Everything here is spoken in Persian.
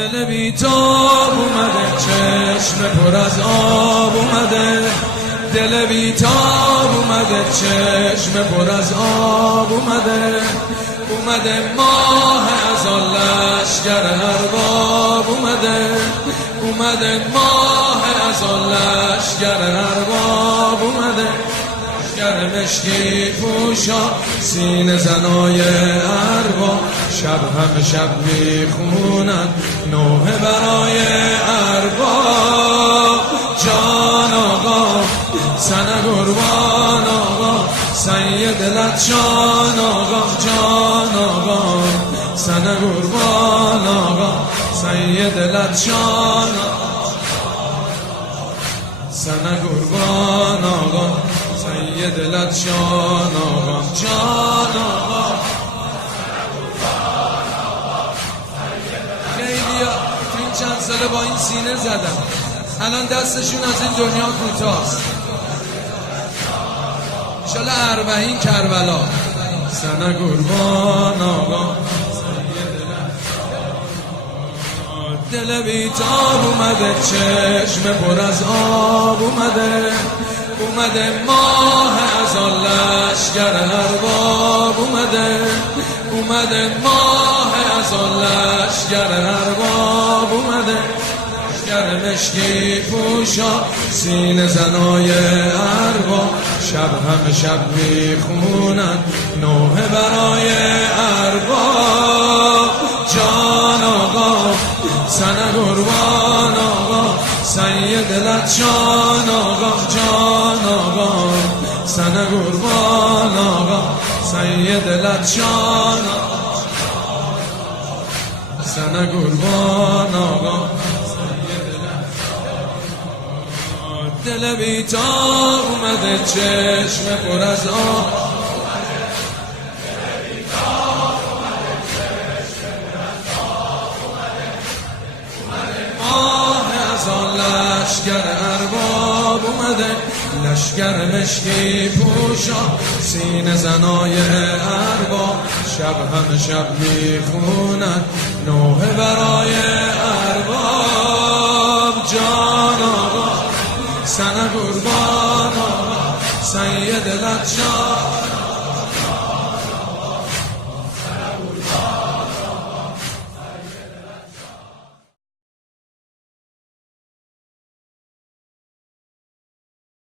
دل بیتاب اومده، چشم پر از آب اومده. دل بیتاب اومده، چشم پر از آب اومده. اومده ماه از آن لشگر ارباب اومده. اومده ماه از آن لشگر ارباب اومده. لشگر مشکی پوشا سینه زنای ارباب، شب همه شب میخونن نوحه برای ارباب. جان آقا سن قربان آقا، سید لطشان آقا. جان آقا سن قربان آقا، سید لطشان آقا. سن قربان آقا، سید لطشان آقا. جان آقا خیلی ها تو این چند ساله با این سینه زدن، الان دستشون از این دنیا کوتاست. انشالله اربعین کربلا. سن قربان آقا، دل بیتاب اومده، چشم پر از آب اومده. اومده ماه از آن لشگر ارباب اومده. اومده ماه از آن لشگر ارباب اومده. لشگر مشکی پوشا سینه زنای ارباب، شب همه شب میخونن نوحه برای ارباب. جان آقا سن قربان آقا، سید لطشان آقا. جان آقا سن قربان آقا، سید لطشان آقا. سن قربان آقا، دل بیتاب اومده، چشم پر از آب. لشگر ارباب اومده. لشگر مشکی پوشا سینه زنای ارباب، شب همه شب میخونن نوحه برای ارباب. جان آقا سن قربان آقا، سید لطشان